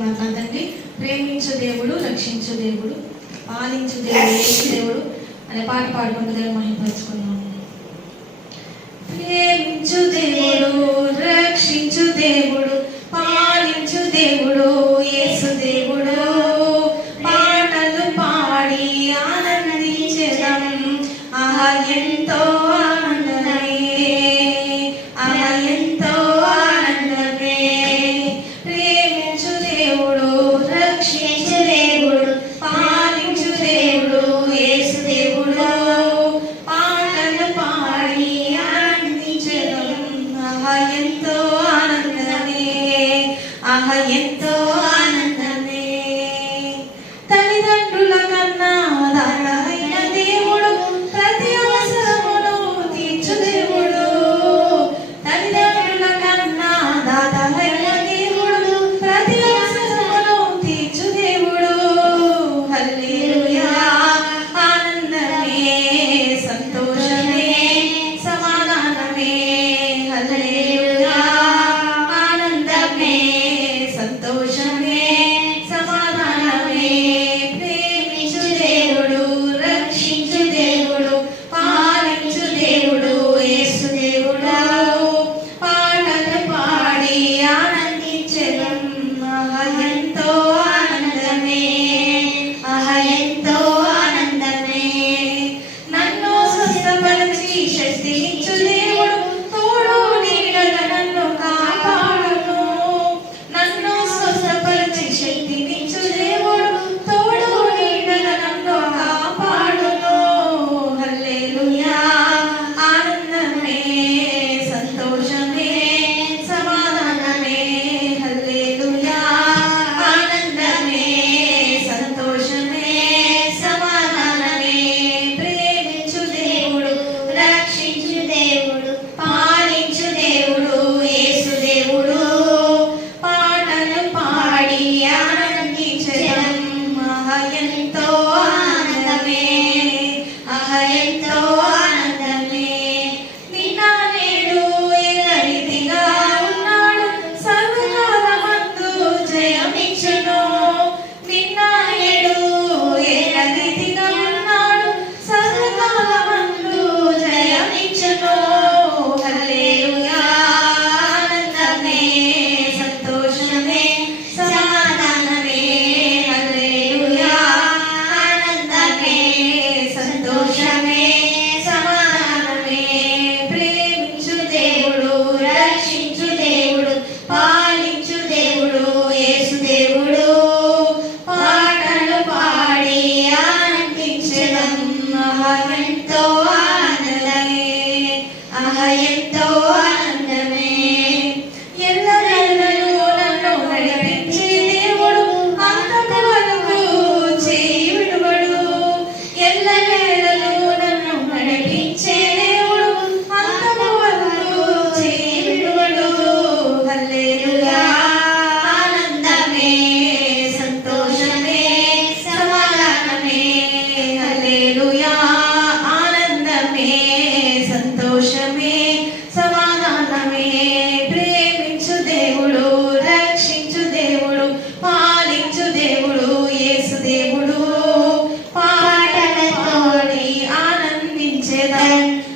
తండ్రి ప్రేమించు దేవుడు రక్షించు దేవుడు పాలించు దేవుడు దేవుడు అనే పాట పాడుకుంటే దేవుడు మహిమపరుచుకున్నాము ప్రేమించు దేవుడు రక్షించు దేవుడు పాలించు దేవుడు ఏ எந்த and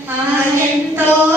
aliento.